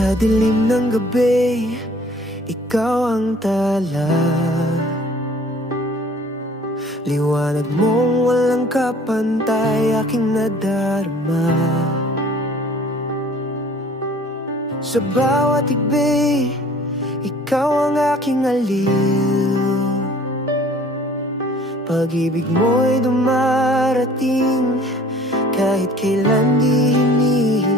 Sa dilim ng gabi, ikaw ang tala. Liwanag mong walang kapantay, aking nadarama. Sa bawat igbi, ikaw ang aking aliw. Pag-ibig mo'y dumarating, kahit kailan di hinihiling.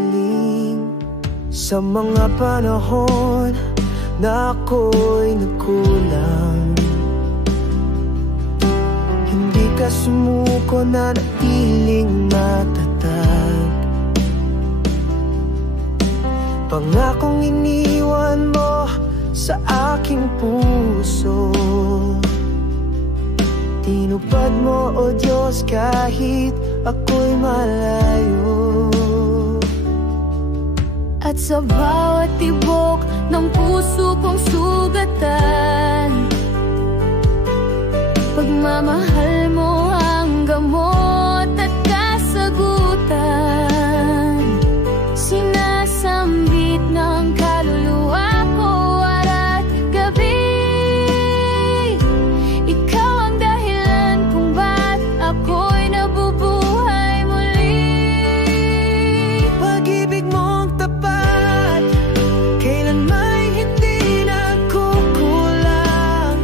Sa mga panahon na ako'y nagkulang, hindi ka sumuko na natiling matatag. Pangakong iniwan mo sa aking puso, tinupad mo, O Diyos, kahit ako'y malayo. At sa bawat tibok ng puso kong sugatan, pagmamahal mo ang gamot at kasagutan. Sinasambit ng kaluluwa ko ara't gabi, ikaw ang dahilan kung ba't ako'y nabubuhay muli. Pag-ibig mong tapat, kailan may hindi nagkukulang.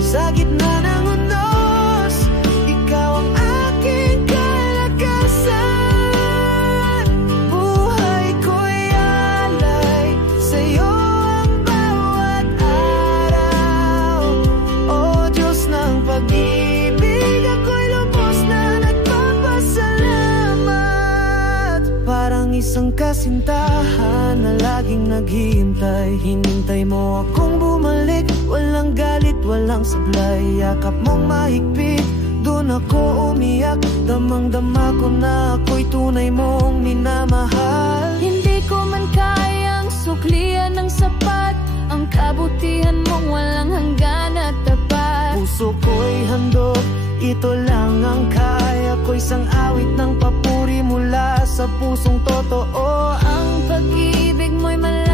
Sa gitna ng unos, ikaw ang aking kalakasan. Buhay ko'y alay sa'yo ang bawat araw. O Diyos ng pag-ibig, ako'y lubos na nagpapasalamat. Parang isang kasintahan na laging naghihintay. Hinintay mo akong bumalik, walang galit, walang sablay. Yakap mong mahigpit, doon ako umiyak. Damang-dama ko na ako'y tunay mong minamahal. Hindi ko man kayang suklian ng sapat ang kabutihan mong walang hanggan at tapat. Puso ko'y handog, ito lang ang kaya ko. Isang awit ng papuri mula sa pusong totoo. Ang pag-ibig mo'y malalim